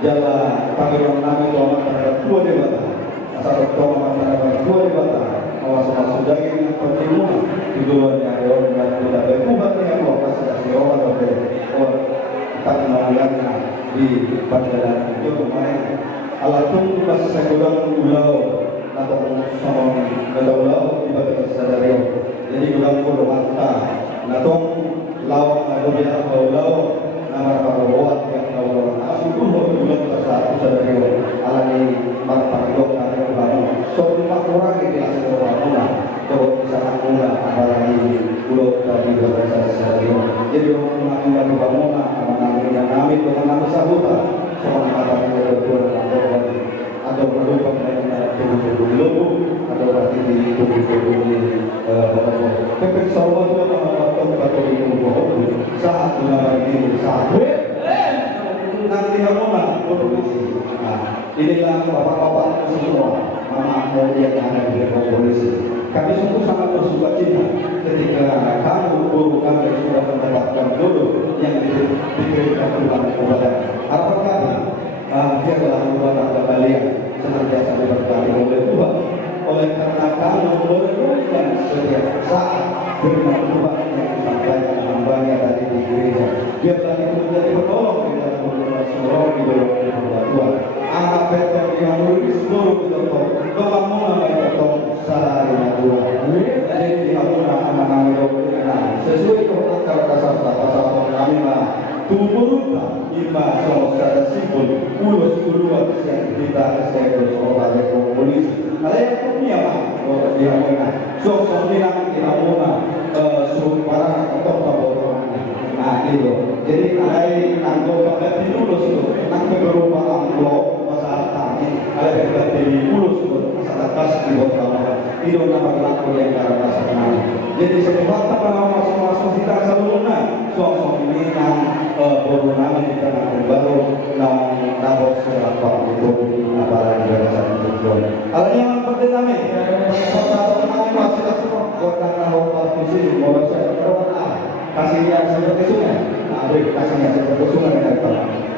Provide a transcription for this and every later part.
Jala Panggilan Nami Tuhan terhadap dua debata asal Tuhan terhadap dua debata awas-awas sudah ini pertemuan keduanya Dewan dan tidak berubah dengan Allah kasih Allah oleh kita mengalami di panggilan itu kemarin Allah tunggu pas saya ulang ulau atau sama ulau di bagian sadari jadi ulang ulau mata natong lau atau dia ulau nama karawat yang ulau aku pun ulang satu sadari alami marpakok ada kamu so lima orang ini asal orang atau sangat mudah apalagi ulau tadi bagian sadari jadi orang mengaku kamu namanya kami dengan nama sahuta sama kata berdua atau berubah dengan tubuh logo atau berarti di tubuh ini pepek sawah itu atau di tubuh saat mengambil diri saat nanti kamu nak polisi. Inilah bapak-bapak semua mama yang ada di polisi. Kami sungguh sangat bersuka cita ketika kamu guru kami sudah mendapatkan jodoh yang diberikan Tuhan kepada harapan kami. Biarlah Tuhan kembalian senantiasa diberkati oleh Tuhan. Oleh karena kamu merenungkan setiap saat firman Tuhan yang disampaikan hambanya tadi di gereja. Biarlah itu menjadi penolong di dalam hubungan seluruh di dalam hubungan Tuhan. Anak Peter yang menulis seluruh di dalam kebangunan Peter sehari Tuhan. Jadi diamuna anak-anak sesuai dengan dasar kami tumurutlah lima saudara simpul ulos kedua yang kita sebagai seorang komunis. Ada yang punya orang dia mana? Sok bilang dia mana? Suruh para atau apa? Nah itu. Jadi ada anggota dari ulos itu, nanti berupa amplop masalah tani. Ada yang dari ulos itu masalah kas di bawah itu nama laku yang cara bahasa kenal. Jadi sebabnya kalau masuk kita selalu sok ini baru nama di tanah baru nama seberapa itu apa yang berasal dari Tuhan. Kalau yang penting kami, pasal kami masih semua kota Kabupaten Kusi, mau saya berdoa kasihnya seperti sungai, kasihnya seperti sungai yang datang.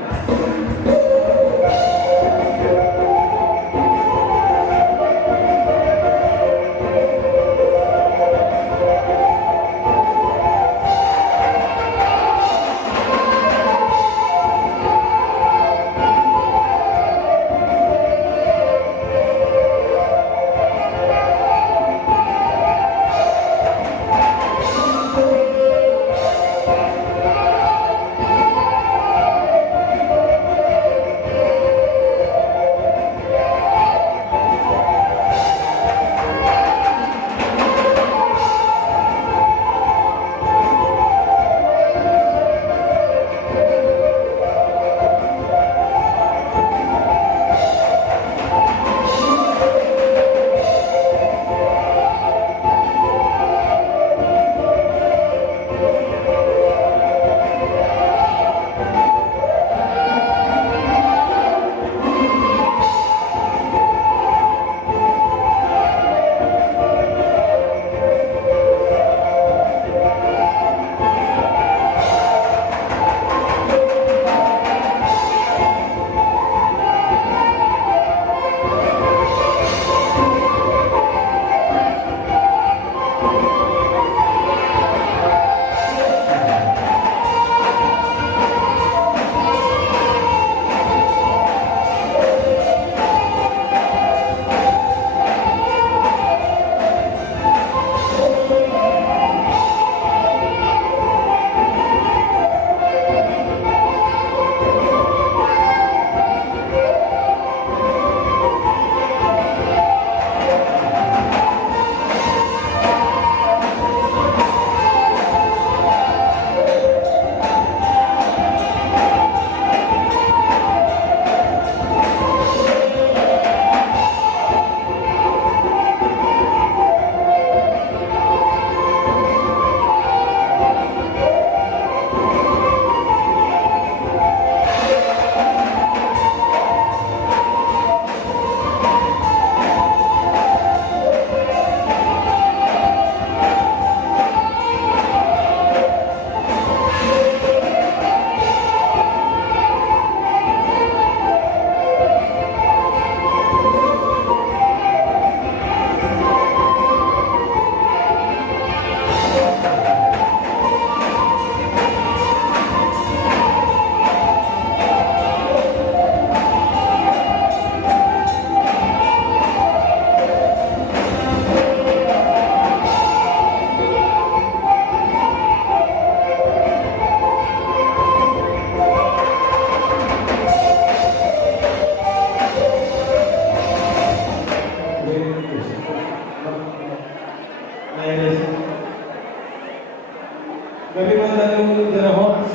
Gabi madalu darahos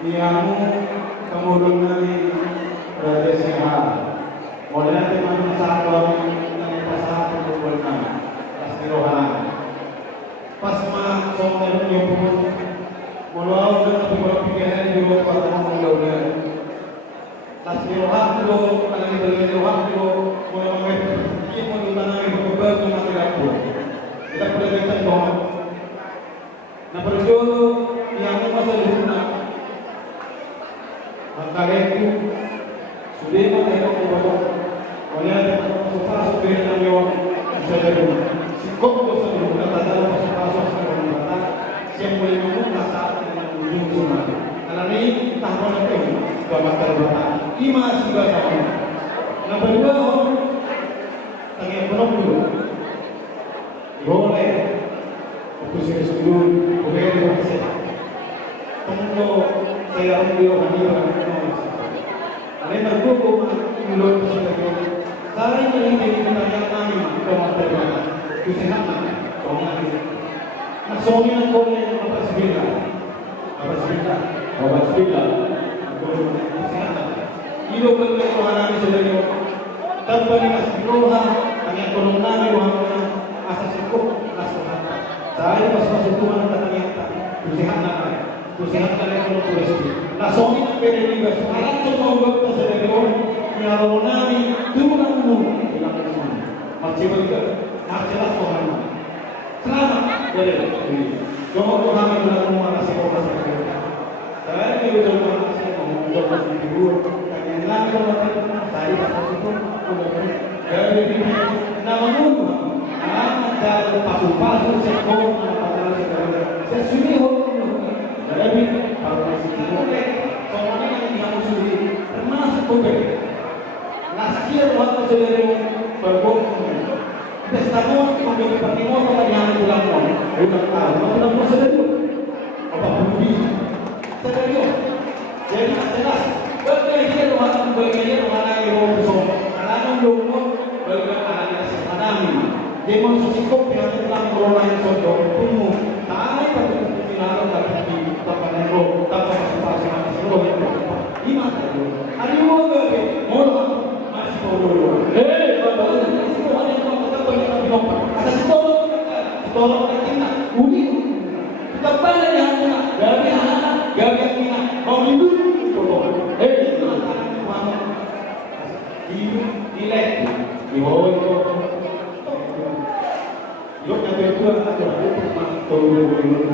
niyamu kamulong nani Raja Seha. Mulai nanti mana saat kami nani pasal pembukul kami pas dirohan. Pas mana soalnya nyopun mulau dan beberapa pikiran juga pada mengelaunya. Pas dirohan tu kalau dirohan tu mulau ini mengenai beberapa mati dapur. Kita perlu kita doa. Na perjono yang masa dihuna makareku sudah mana yang bodoh oleh sofa supaya namanya saudara sikop tu saudara tanda sofa sofa mata siapa boleh ngomong masa dengan ujung semua karena ini tahun itu gambar terbata lima sudah tahun nomor dua tanya belum dulu boleh untuk saya sebelum boleh berhasil. Tunggu saya ambil hadiah orang tua. Ada berbuku mulut sebagai saya ini ditanya kami kalau terbatas. Kesenangan orang ini. Nah, soalnya kau yang apa sebenarnya? Apa sebenarnya? Kesenangan. Hidup berkeluaran sebenarnya. Tanpa dikasih roha, hanya tolong kami roha asas itu asas. Saya pas masuk Tuhan ternyata tusihan kalian kalau tulis itu. Nah soalnya nak beri juga sekarang tu mau buat pasal orang yang nami Tuhan umum bilang semua. Macam juga, jelas Tuhan. Selamat boleh. Jangan Tuhan bilang semua nasi orang sekarang. Saya ni betul betul nasi orang betul betul tidur. Yang lain kalau saya pas itu jadi nama Tuhan. Ada pasu-pasu sekor pada segala sesuatu jadi kalau masih boleh soalnya yang musuh termasuk boleh nasir waktu sedang berbohong testament memberi pertimbangan kepada yang bilang bukan tahu tidak mau sedang apa budi sedang jadi jelas berbeda dengan berbeda mana yang musuh karena belum berbeda sepanami Demon susikop yang telah mengelola yang sodok penuh tarik pada kepikiran dapat di tempat yang roh tanpa masing-masing seluruh yang berapa lima tadi hari mau masih mau dulu bapak masih mau ada yang mau tetap banyak tapi lupa ada ditolong kita uni kita balik yang punya gabi anak gabi yang punya mau hidup tolong itu antara mau hidup nilai di bawah itu Yok yang kedua adalah untuk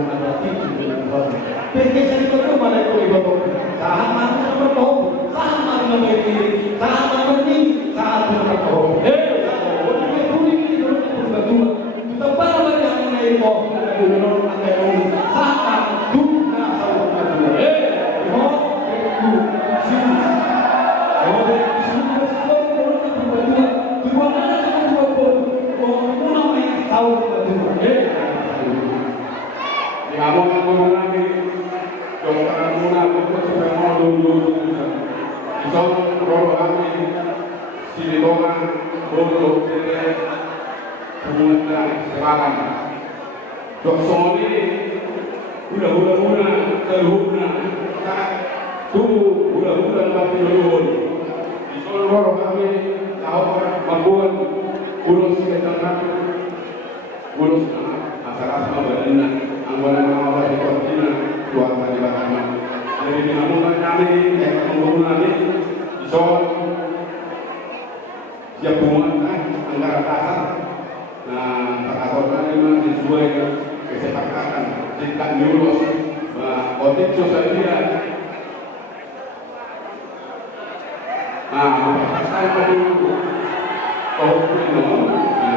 ada tinggi dan kuat. Pergi itu mana itu ibu? Saham mana nomor tahu? Saham mana nomor ini? Saham mana ini? Saham nomor tahu. Orang yang pun ini orang yang berdua. Kita pada banyak yang naik kau. Dulu ada dulu. Saham dunia saham berdua. Mau itu sih. Mau itu semua orang yang berdua. Dua anak sama dua pun. Tahu betul, di awal lagi, dokter mula untuk semua dulu, isol roh kami, silokan, bodoh, jadi semua sekarang, dokter ini, udah terhubung, tunggu, udah tapi dulu, isol roh kami, tahu membuat urus kejangan. Urus masyarakat Madinah, anggota nama di Madinah, keluarga di Batam. Jadi di namungan kami, kami, isol, siap buatan anggaran dasar. Nah, peraturan memang sesuai kesepakatan tingkat lulus, otik sosial. Nah, saya perlu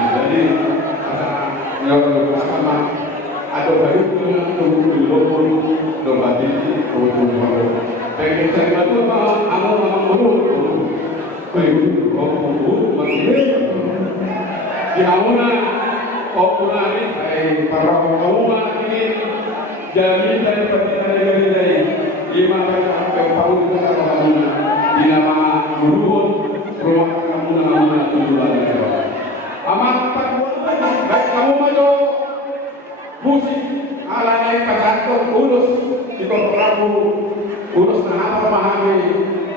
jadi yang bersama ada baru tunggu domba ini tunggu pengen saya itu mau di awalnya populer para kaum ini jadi dari pertanyaan dari 5 sampai 4 tahun di nama Guru rumah kamu namanya tujuan amat kamu maju musuh musik ala na pagkatong ulos ito Prabu ulos na napapahami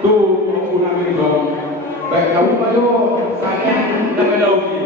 tu pagkuna namin doon baik kamu mayo sayang na melodi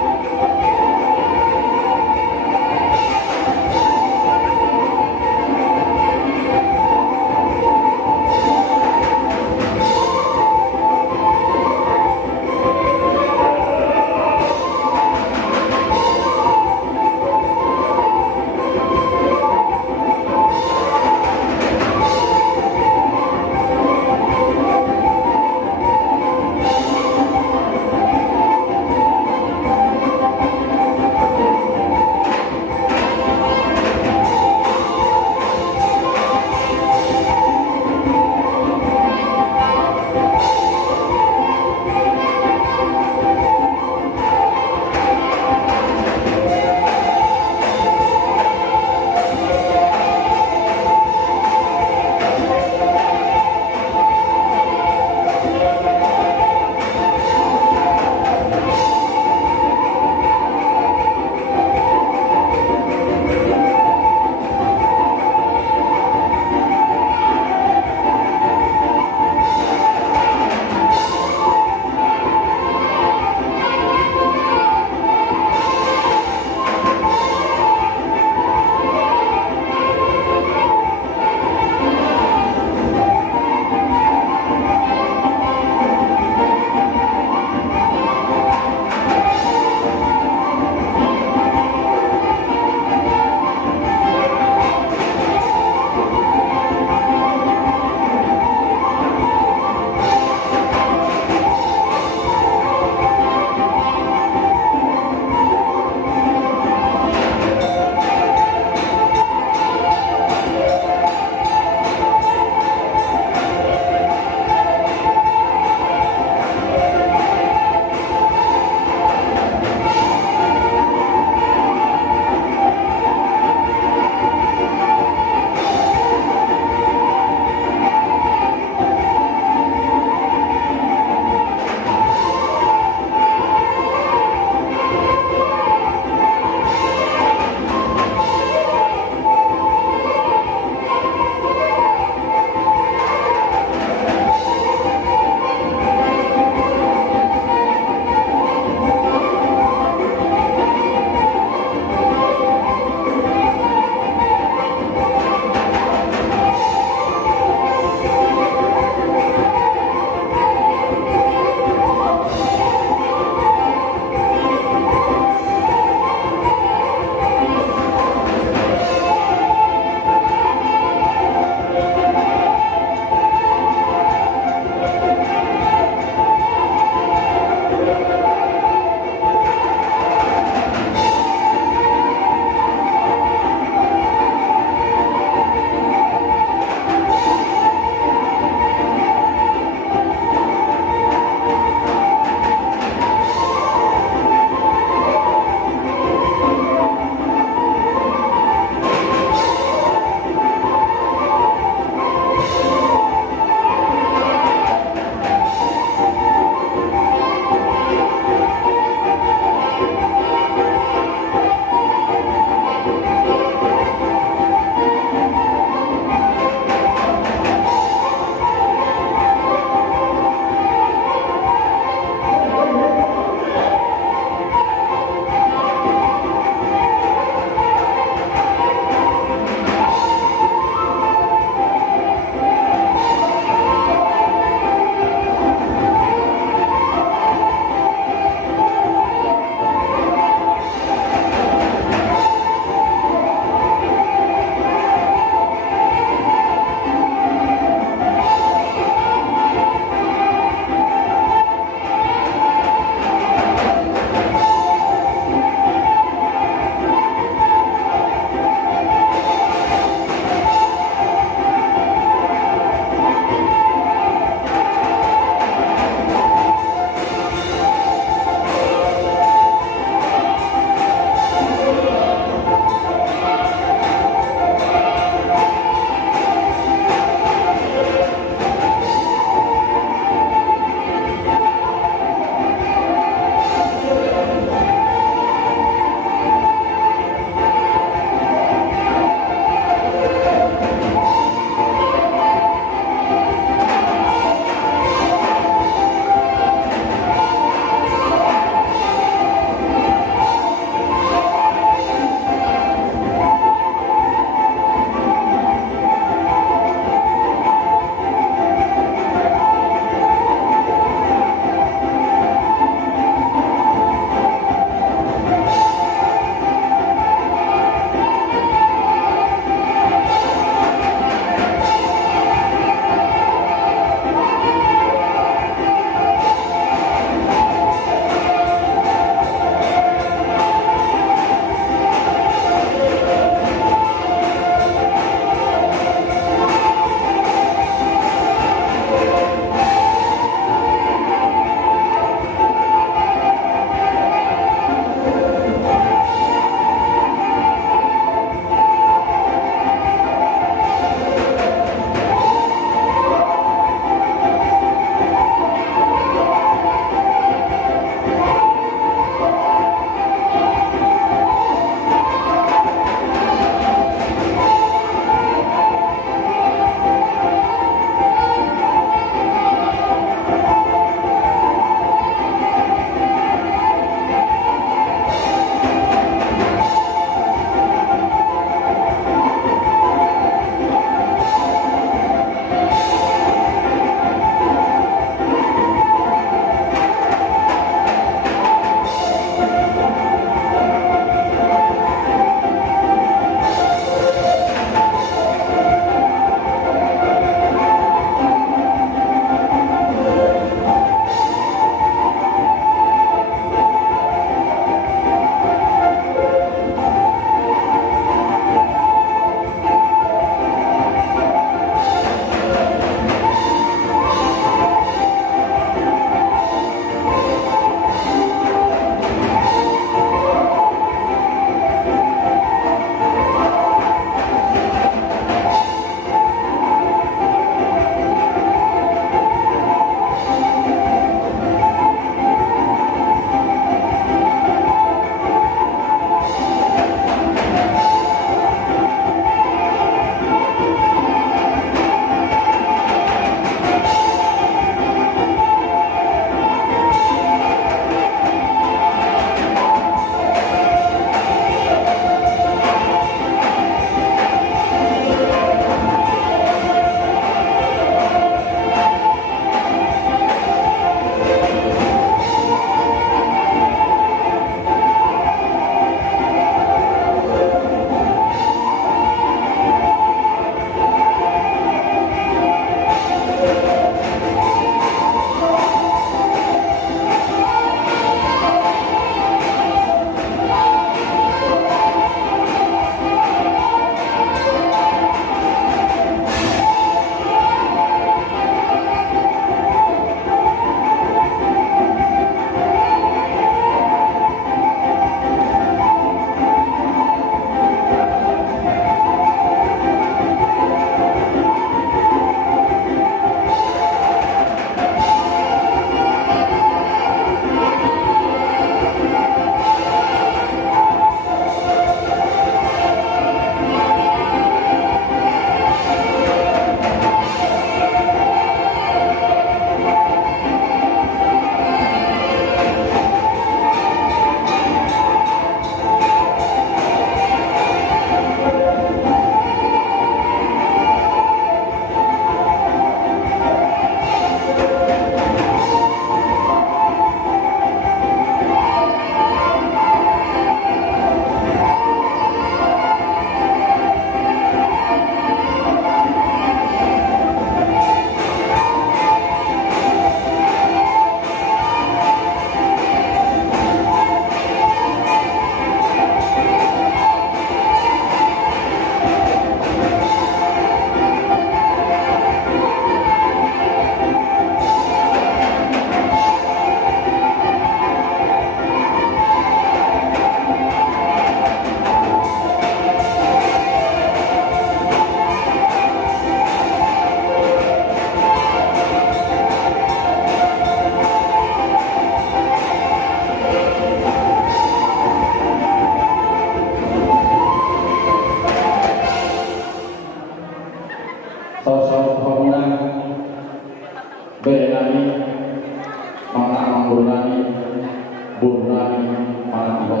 kami mana ibu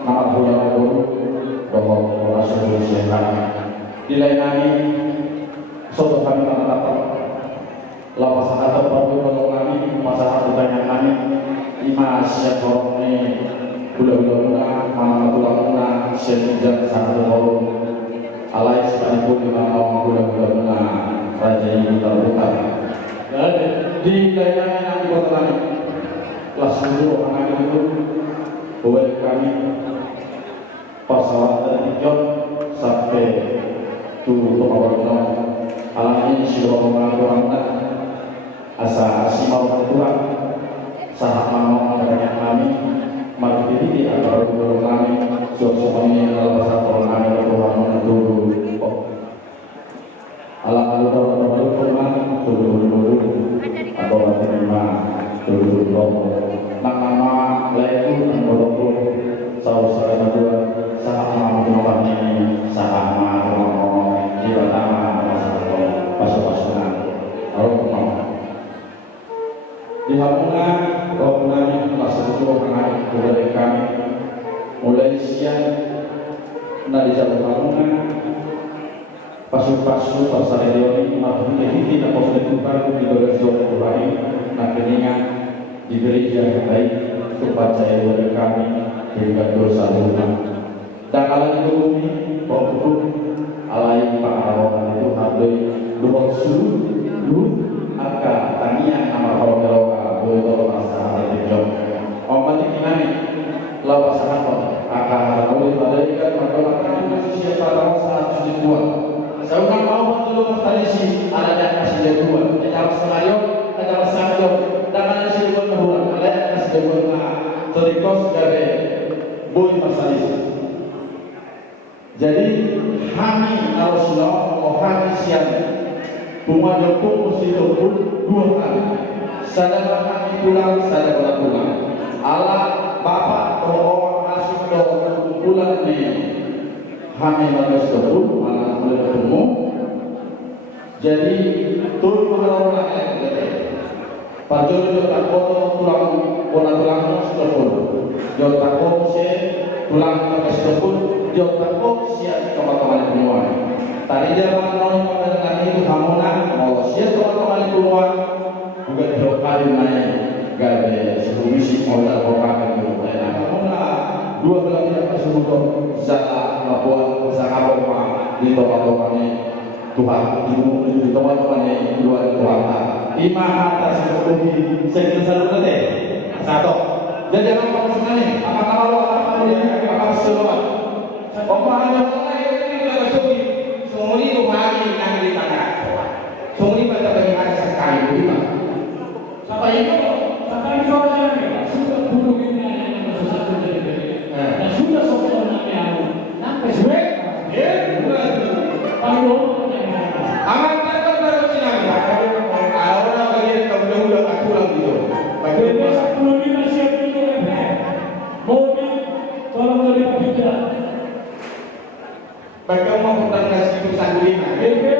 nama punya guru bahwa rasul sehat nilai kami sobat kami mana dapat lapas atau baru kalau kami masalah bertanya kami lima siap orangnya bulan-bulan mana bulan-bulan siap sangat orang alai sekalipun lima orang bulan-bulan raja ini terbuka di layanan yang dibuat kami kelas 10 anak itu buat kami pesawat dari John sampai tuh awal alam ini sudah mengalami asa asimau berkurang saat mau mendengarkan kami maka diri agar guru kami semuanya adalah satu orang yang berdoa dulu alam baru dulu atau terima dulu nama lain itu saudara dua sama ini sama di pertama pasal-pasalan di Lamongan Lamongan kelas 10 anak budaya kami mulai siang dari Jawa Lamongan pasu-pasu pasar ini maupun ini tidak boleh tukar di dalam zona Tuhan akhirnya di gereja yang baik untuk percaya budaya kami hingga dosa rumah dan kalau itu bumi pokok alai Pak Arogan itu harus dua suluh akan tania nama orang boleh masalah itu omat ini lawas apa akan oleh pada ikan maka manusia pada saat sudah buat saya ulang mau dulu tradisi ada kasih dua ada skenario ada skenario dan ada sih buat bahwa ada kasih dua terikos dari boy masalis jadi kami Rasulullah kami siang Pemajang pun mesti pun dua kali. Sadar kami pulang, sadar pulang. Allah Bapak orang asing orang kumpulan ini kami bagus pun malah boleh bertemu. Jadi turun mahalau yang kita. Pajol jo takut tulang tulang sudah pun. Jo takut se tulang sudah pun. Jo takut siap kawan-kawan semua. Tadi zaman tahun pada itu hamuna mau siap teman-teman keluar bukan berkali naik gabe sebumisi modal orang itu hamuna dua belas yang tersebut zakat labuan zakat apa di bawah-bawahnya Tuhan di teman-temannya dua Tuhan lima atas seperti sekitar satu detik satu jadi apa maksudnya apa kalau apa semua pemahaman ini tidak sesuai Sumuli buhari yang di tanah. Sumuli pada bagi ada sekali lima. Sampai itu sudah buruk ini yang satu jadi. Dan sudah sokongannya sampai suwe. Ya, kalau aman kan baru sinang. Orang bagi kamu udah aturan gitu. Bagi 10 siap itu mobil tolong dari tidak. Bagaimana mau kasih tulisan lima? Itu.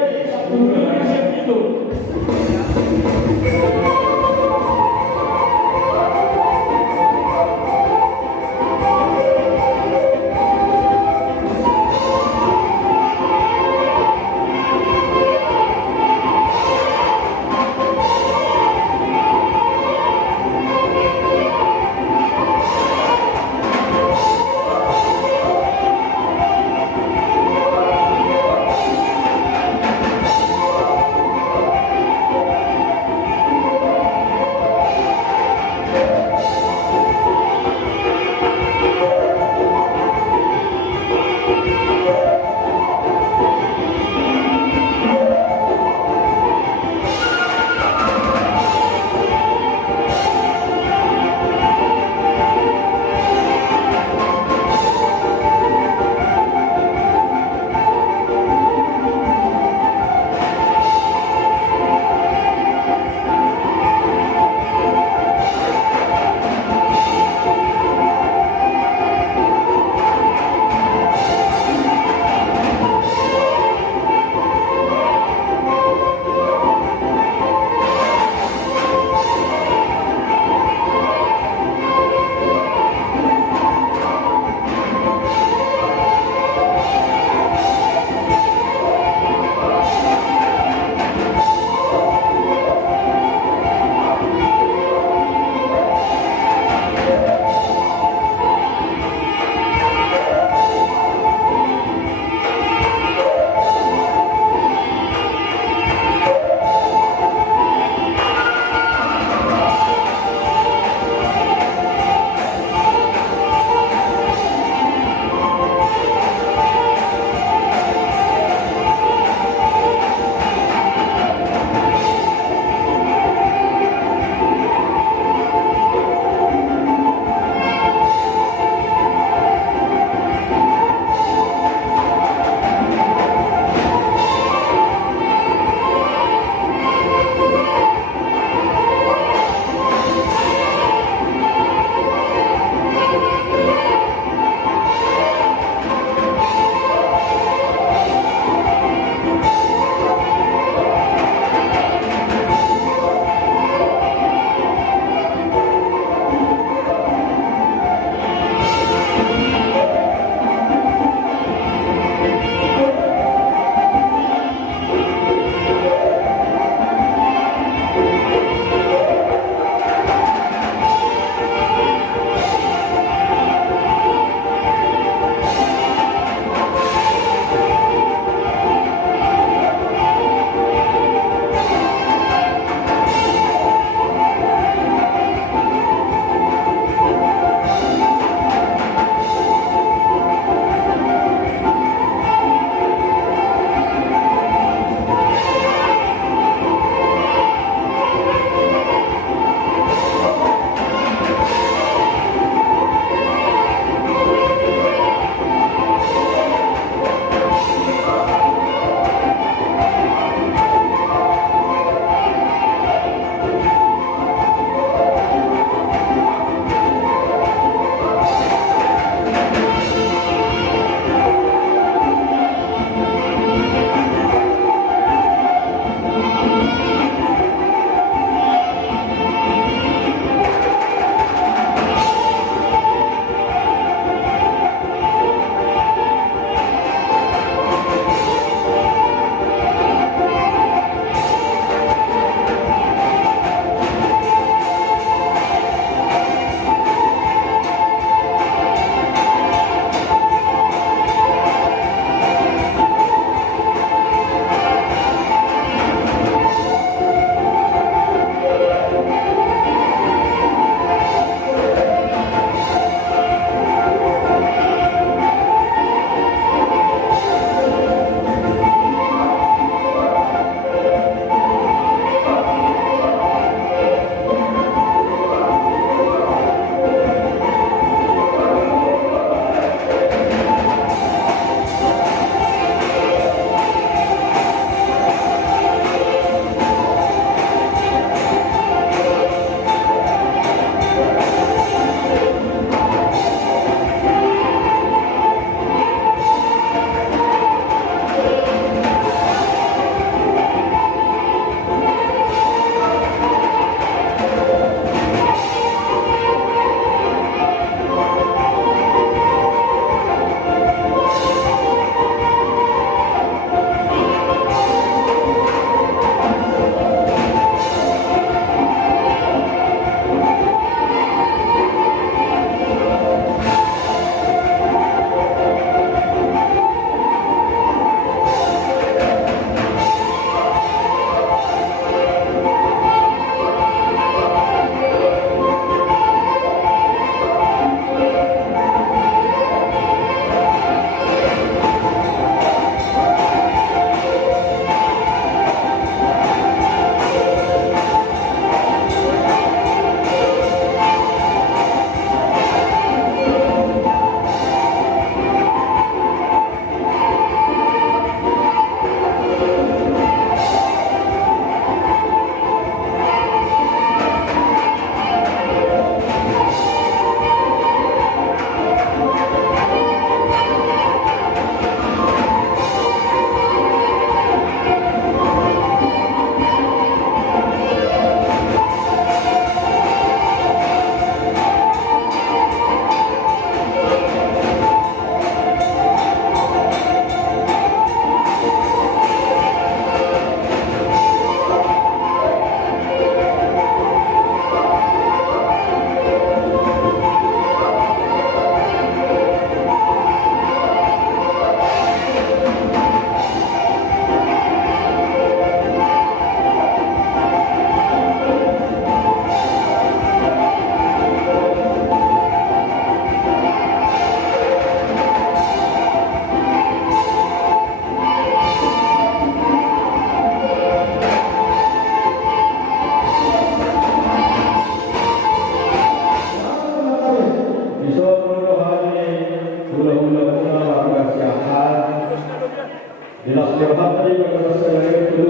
Dinas Berhati pada saya itu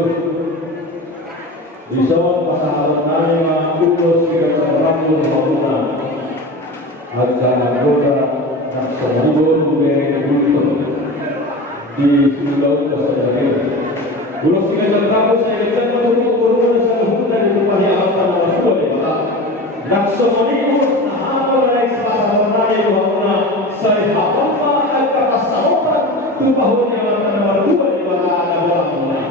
bisa pasangan nari mengurus kita rambut maupun agar anggota dan seluruh beri itu di Pulau Pasir. Urus kita rambut saya kita turun seluruh dari rumah yang akan melakukan ibadah. Dan semua apa dari pasangan nari maupun saya apa akan pasangan tu bahwa yang akan melakukan ibadah adalah Allah.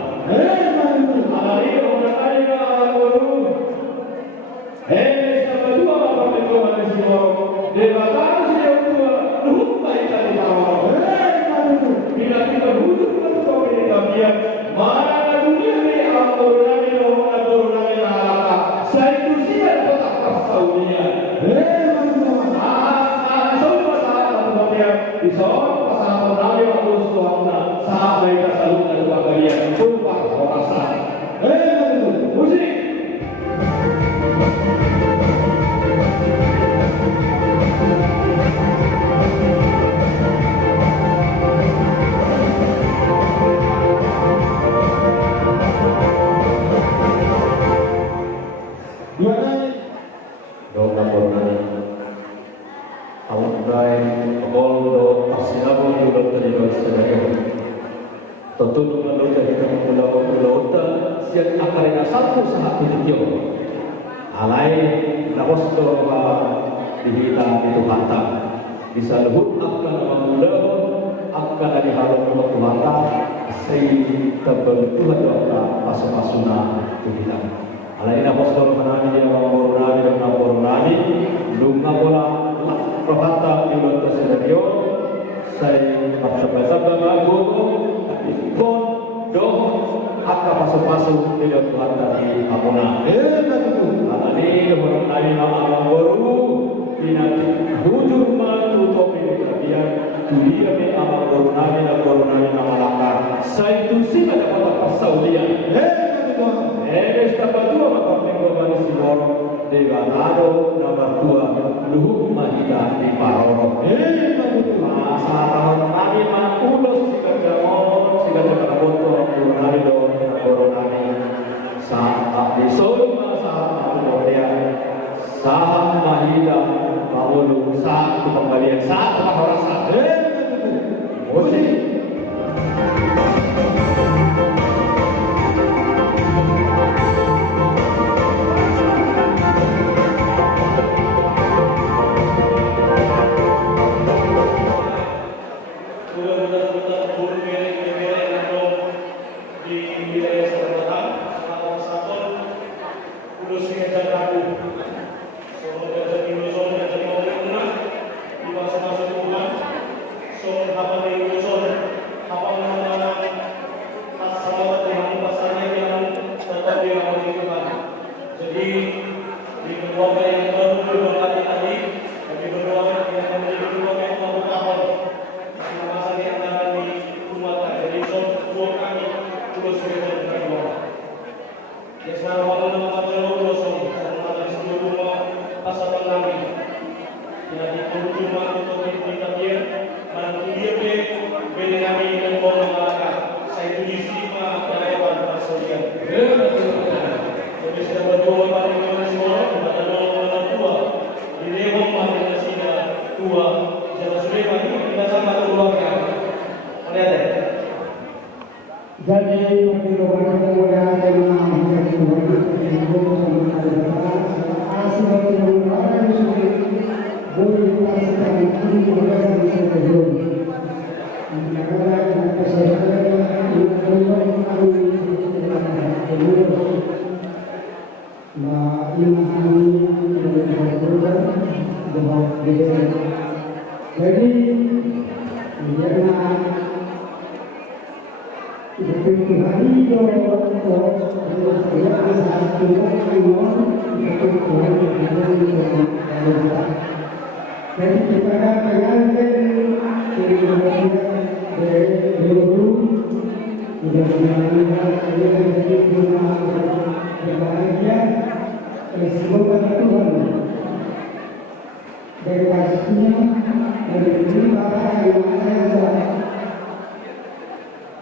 Tentu dengan kita pulau siap akarnya satu saat itu alai nakos to dihitam itu hata bisa lehut akan mengulau akan ada halau untuk hata sei terbentuk ada pas-pasuna dihitam alai nakos to menani dia mengorani lunga bola perhata di luar sedario saya sabda lagu pon dong akka pasuk-pasuk di Tuhan tadi amuna ini orang lain nama baru dinati hujur mantu topi dia dunia ni amal baru nami nama lakar saya itu sih ada kata pasaulian dapat dua maka pengorban simor dewanado nomor 2 luhuk mahida di paroro masa tahun kami makulos jika jamon jika jaka boto kurunari do kurunari saat besok masa kemudian saat mahida maulu saat kembalian saat orang saat musik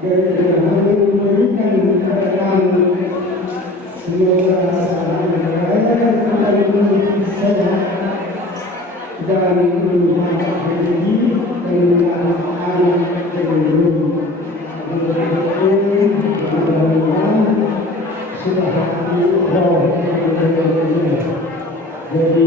dari memberikan keadaan semoga saya sehat dan bermanfaat rezeki dan anak jadi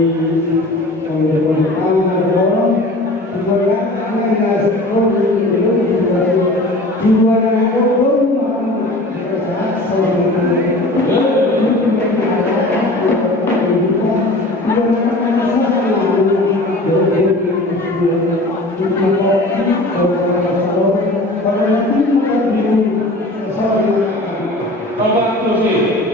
Bapak Tosi.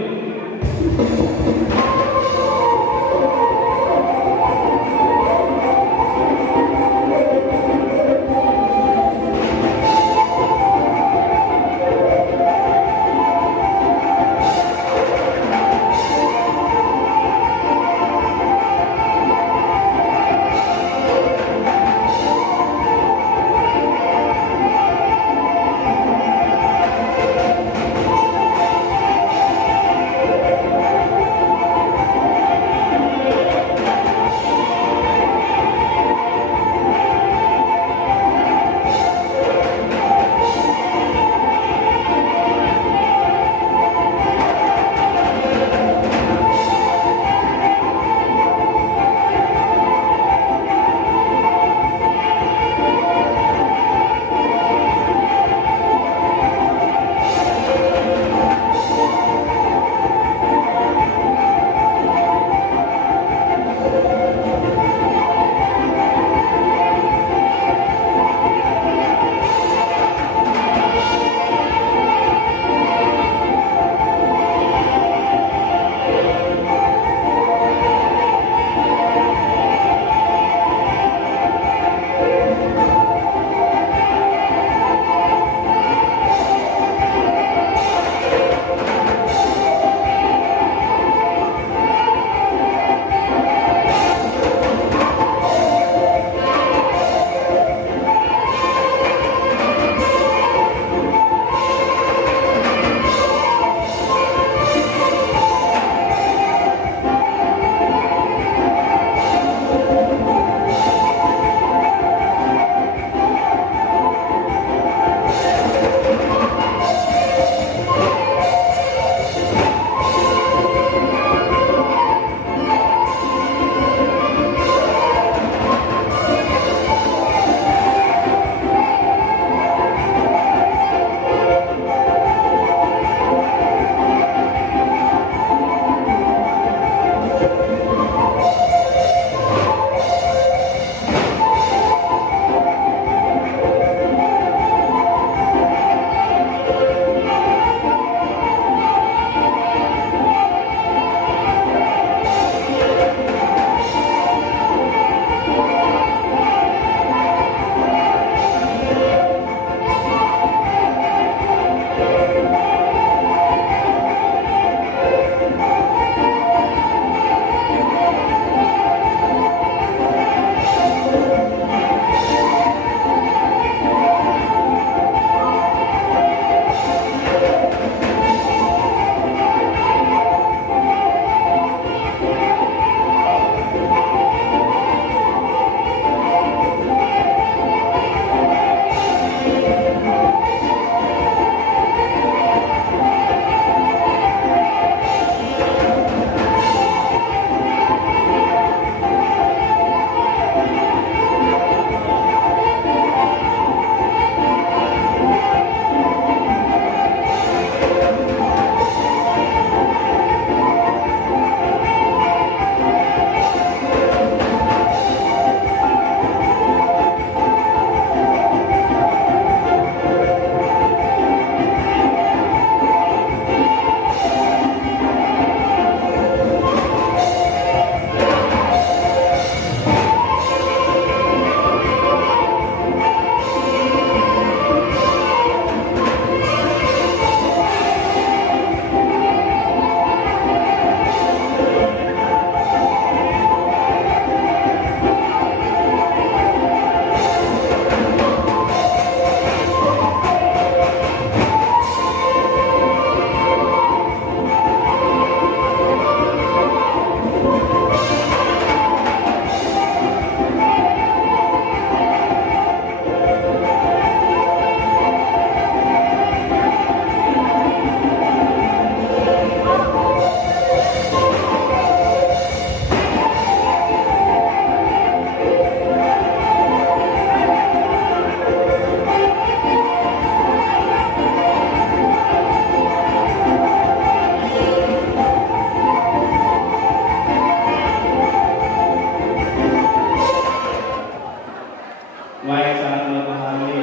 mulai saat memahami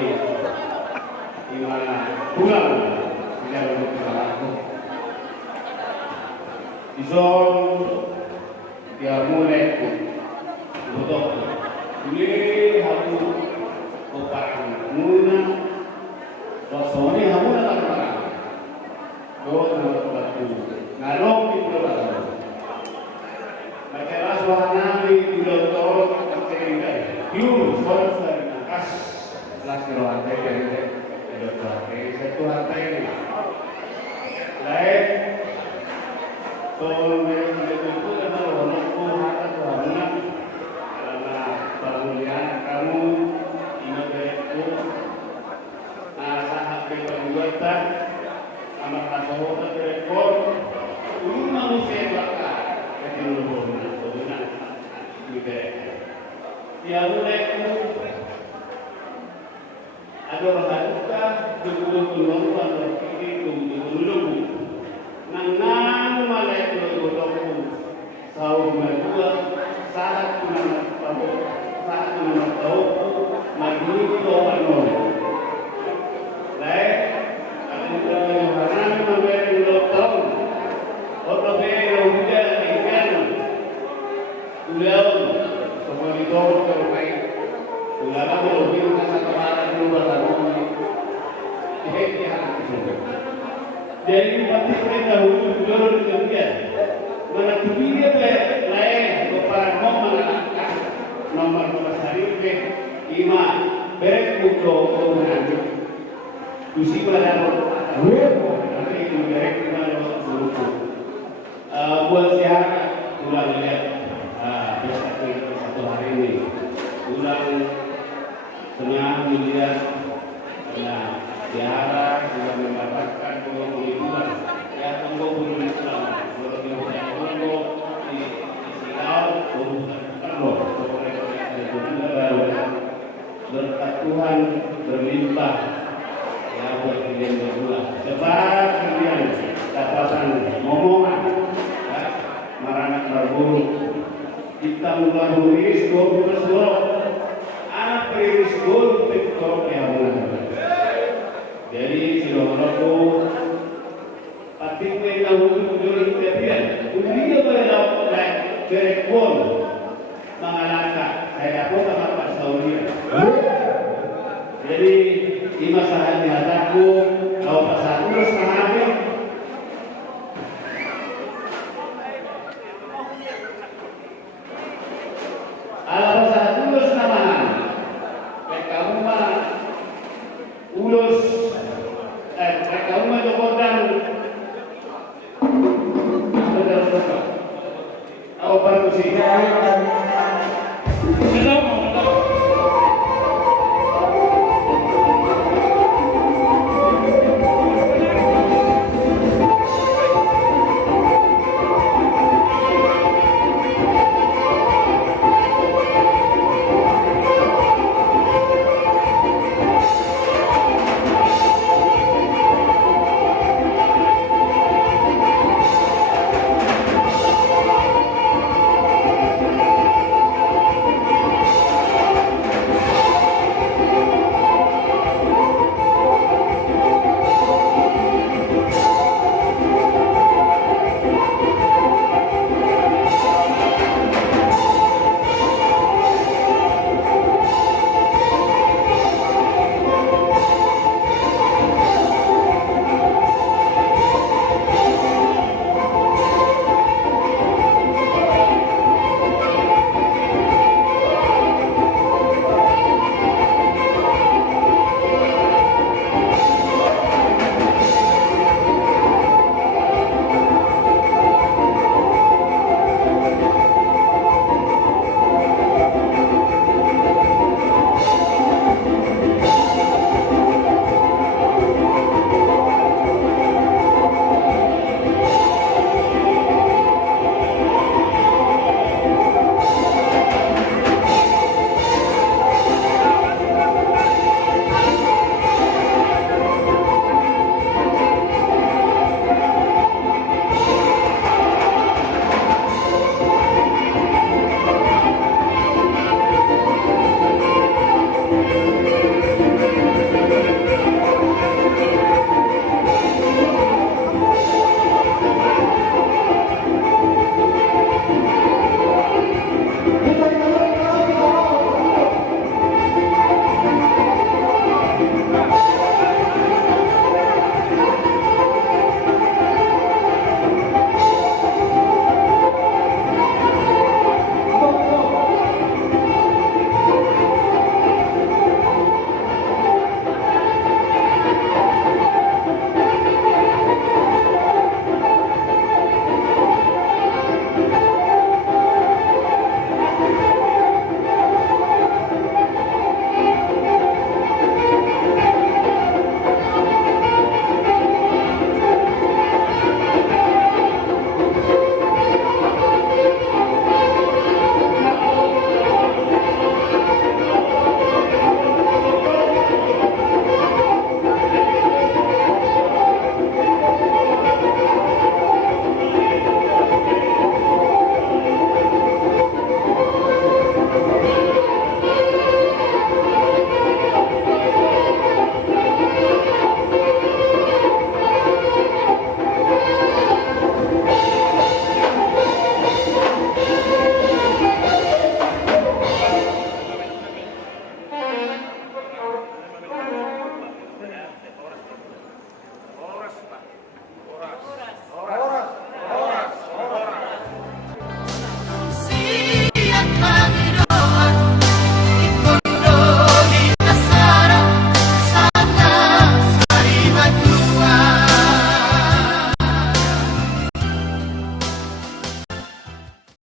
gimana pulang tidak untuk aku. Ison dia mulai untuk beli aku operasi muna sosoni hamu na takara do na takatu ngalong di pulau baru macam suara di pulau toro tertinggal piur suara dari nakas lagi rohante kerja ada rohante satu rohante ini lain soal mereka itu karena orangku hata Tuhan karena bangunan kamu itu saat perbuatan amat kasih rekor dulu manusia bakal jadi lubunan gitu ya mulai ada orang juga dulu kalau itu dulu nang malai dulu sahur berdua saat tahu maju itu orang lain karena memberi lokal orang yang udah ikan udah seperti itu terbaik udah kamu lebih masa kemarin dulu baru jadi pasti kita harus dorong kemudian mana tujuannya lain kepada mengalahkan nomor hari ke lima berek untuk mengambil Kusi pada nanti itu berek kita untuk buat siapa ulang lihat biasa satu hari ini ulang senang melihat siara sudah mendapatkan penghiburan ya tunggu belum Islam belum tunggu di Silau perlu berkat Tuhan berlimpah ya buat kalian berdua sebab kalian dapatkan momongan ya maranak berburu kita mulai nulis 12 huruf anak periris gol pektor yang jadi silahku pati kita untuk jual kepian dunia berlaku kerekon mengalahkan saya pun sama Pak Saulia jadi di masa hati-hatiku kalau pas aku setengah habis kalau pas aku setengah kamu mah ulus kamu mah jokotan betul-betul apa sih